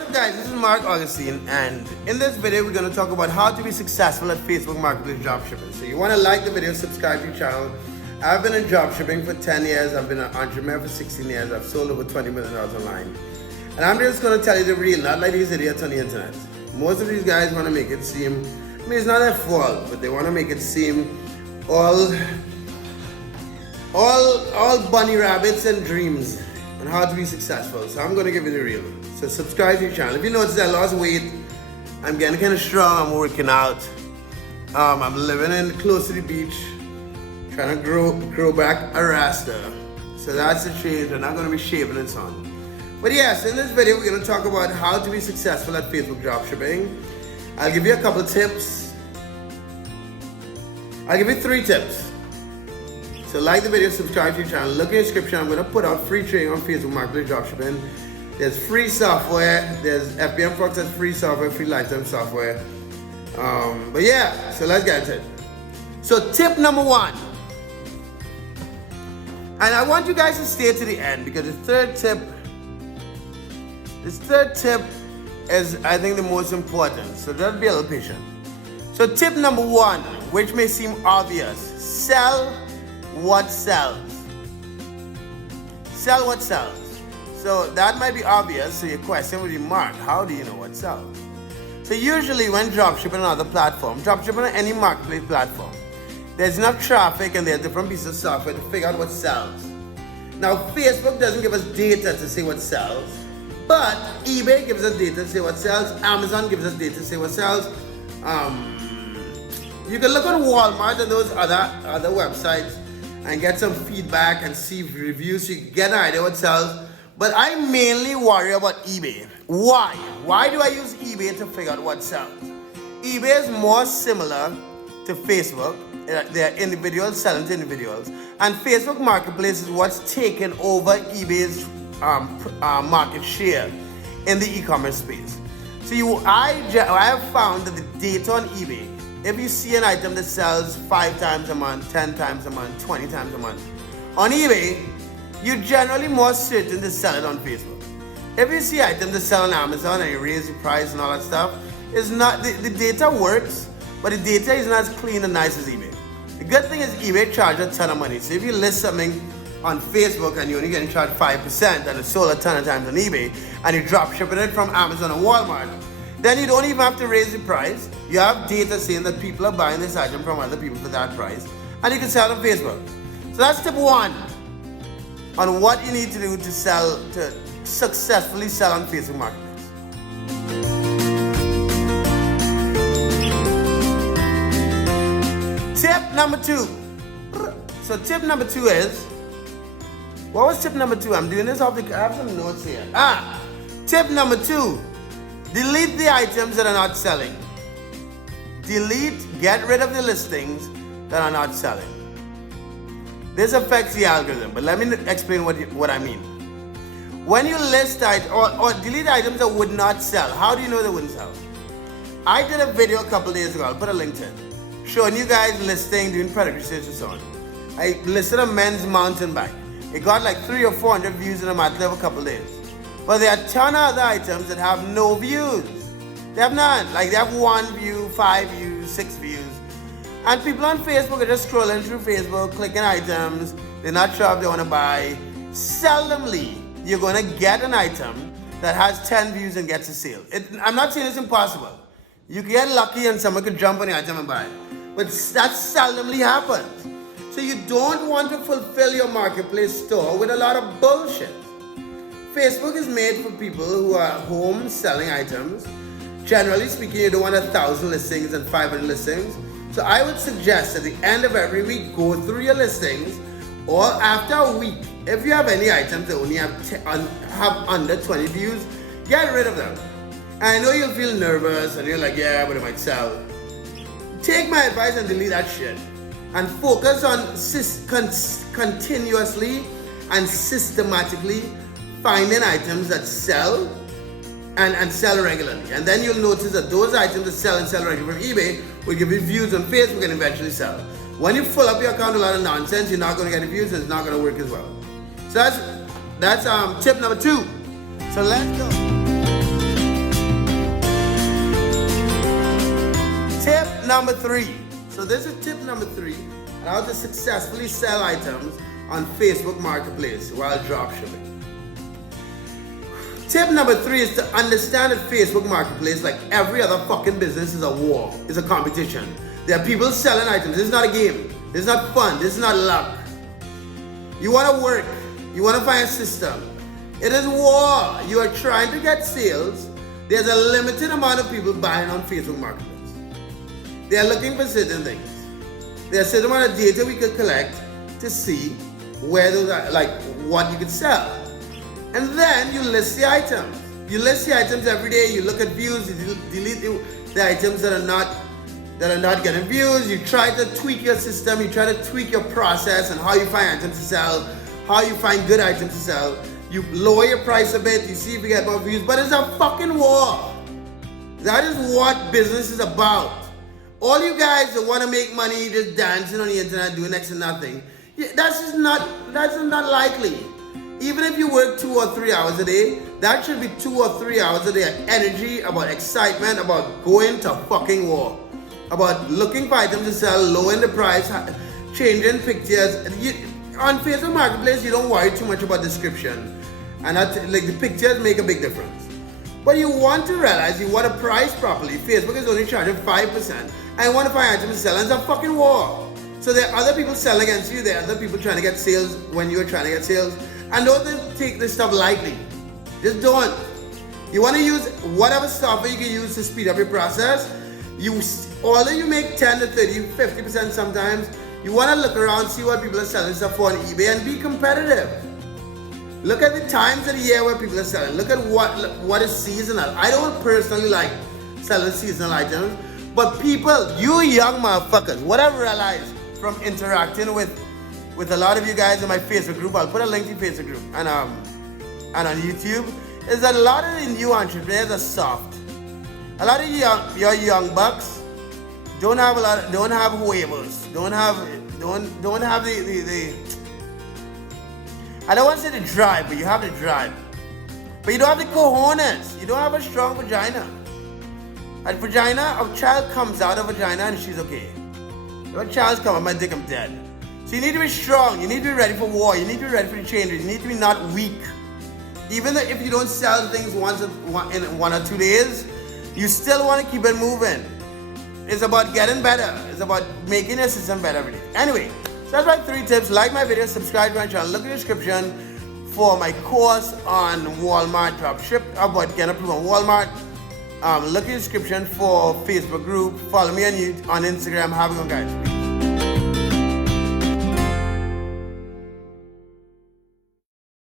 What's up guys, this is Marc Augustine, and in this video we're going to talk about how to be successful at Facebook Marketplace dropshipping. So you want to like the video, subscribe to the channel. I've been in dropshipping for 10 years, I've been an entrepreneur for 16 years, I've sold over $20 million online. And I'm just going to tell you the real, not like these idiots on the internet. Most of these guys want to make it seem, I mean it's not their fault, but they want to make it seem all bunny rabbits and dreams on how to be successful. So I'm going to give you the real. So subscribe to the channel. If you notice I lost weight, I'm getting kind of strong, I'm working out. I'm living in close to the beach, trying to grow back a rasta. So that's the change. I'm not going to be shaving and so on. But yes, in this video we're going to talk about how to be successful at Facebook dropshipping. I'll give you a couple tips. I'll give you 3 tips. So like the video, subscribe to the channel, look in the description. I'm going to put out free training on Facebook Marketplace dropshipping. There's free software, there's FBM Fox has free software, free lifetime software. But yeah, so let's get into it. So tip number 1. And I want you guys to stay to the end because this third tip is I think the most important. So just be a little patient. So tip number 1, which may seem obvious, sell what sells. Sell what sells. So that might be obvious. So your question would be, Mark, how do you know what sells? So usually when dropshipping on other platforms, dropshipping on any marketplace platform, there's enough traffic and there are different pieces of software to figure out what sells. Now Facebook doesn't give us data to say what sells, but eBay gives us data to say what sells. Amazon gives us data to say what sells. You can look on Walmart and those other websites and get some feedback and see reviews so you can get an idea what sells. But I mainly worry about eBay. Why? Why do I use eBay to figure out what sells? eBay is more similar to Facebook. They're individuals selling to individuals. And Facebook Marketplace is what's taken over eBay's market share in the e-commerce space. So I have found that the data on eBay, if you see an item that sells 5 times a month, 10 times a month, 20 times a month, on eBay, you're generally more certain to sell it on Facebook. If you see items that sell on Amazon and you raise the price and all that stuff, it's not, the data works, but the data isn't as clean and nice as eBay. The good thing is eBay charges a ton of money. So if you list something on Facebook and you're only getting charged 5% and it's sold a ton of times on eBay and you drop shipping it from Amazon or Walmart, then you don't even have to raise the price. You have data saying that people are buying this item from other people for that price and you can sell it on Facebook. So that's tip 1 on what you need to do to successfully sell on Facebook Marketplace. Tip number 2. So tip number 2 is, what was tip number 2? I'm doing this off the, I have some notes here. Tip number 2, delete the items that are not selling. Get rid of the listings that are not selling. This affects the algorithm, but let me explain what I mean. When you list or delete items that would not sell, how do you know they wouldn't sell? I did a video a couple days ago, I'll put a link to it, showing you guys listing, doing product research and so on. I listed a men's mountain bike. It got like 300 or 400 views in a matter of a couple days. But there are a ton of other items that have no views. They have none. Like they have 1 view, 5 views, 6 views. And people on Facebook are just scrolling through Facebook, clicking items. They're not sure if they want to buy. Seldomly, you're going to get an item that has 10 views and gets a sale. I'm not saying it's impossible. You can get lucky and someone could jump on the item and buy it. But that seldomly happens. So you don't want to fulfill your marketplace store with a lot of bullshit. Facebook is made for people who are home selling items. Generally speaking, you don't want 1,000 listings and 500 listings. So I would suggest at the end of every week, go through your listings, or after a week, if you have any items that only have under 20 views, get rid of them. And I know you'll feel nervous and you're like, yeah, but it might sell. Take my advice and delete that shit. And focus on continuously and systematically finding items that sell and sell regularly. And then you'll notice that those items that sell and sell regularly from eBay will give you views on Facebook and eventually sell. When you fill up your account with a lot of nonsense, you're not going to get the views and it's not going to work as well. So that's tip number 2. So let's go. number 3. So this is tip number 3 on how to successfully sell items on Facebook Marketplace while dropshipping. Tip number 3 is to understand that Facebook Marketplace, like every other fucking business, is a war. It's a competition. There are people selling items. This is not a game. This is not fun. This is not luck. You want to work. You want to find a system. It is war. You are trying to get sales. There's a limited amount of people buying on Facebook Marketplace. They are looking for certain things. There's a certain amount of data we could collect to see where those are, like what you could sell. And then you list the items. You list the items every day. You look at views. You delete the items that are not getting views. You try to tweak your system. You try to tweak your process and how you find items to sell, how you find good items to sell. You lower your price a bit. You see if you get more views. But it's a fucking war. That is what business is about. All you guys that want to make money just dancing on the internet doing next to nothing, that's not likely. Even if you work 2 or 3 hours a day, that should be 2 or 3 hours a day of energy, about excitement, about going to fucking war, about looking for items to sell, lowering the price, changing pictures. On Facebook Marketplace, you don't worry too much about description, and like the pictures make a big difference. But you want to realize you want to price properly. Facebook is only charging 5%, and you want to find items to sell, and it's a fucking war. So there are other people selling against you. There are other people trying to get sales when you're trying to get sales. And don't take this stuff lightly. Just don't. You want to use whatever software you can use to speed up your process. Although you make 10 to 30, 50% sometimes, you want to look around, see what people are selling stuff for on eBay and be competitive. Look at the times of the year where people are selling. Look at what is seasonal. I don't personally like selling seasonal items, but people, you young motherfuckers, what I've realized from interacting with a lot of you guys in my Facebook group, I'll put a link to your Facebook group, and on YouTube, is that a lot of the new entrepreneurs are soft. A lot of your young bucks don't have waivers, don't have the I don't want to say the drive, but you have the drive. But you don't have the cojones. You don't have a strong vagina. A vagina, a child comes out of a vagina and she's okay. If a child's come out, my dick, I'm dead. So you need to be strong. You need to be ready for war. You need to be ready for the changes. You need to be not weak. Even if you don't sell things in 1 or 2 days, you still want to keep it moving. It's about getting better. It's about making your system better every day. Anyway, so that's my 3 tips. Like my video, subscribe to my channel. Look in the description for my course on Walmart dropship, about getting approved on Walmart. Look in the description for Facebook group. Follow me on Instagram. Have a good one, guys.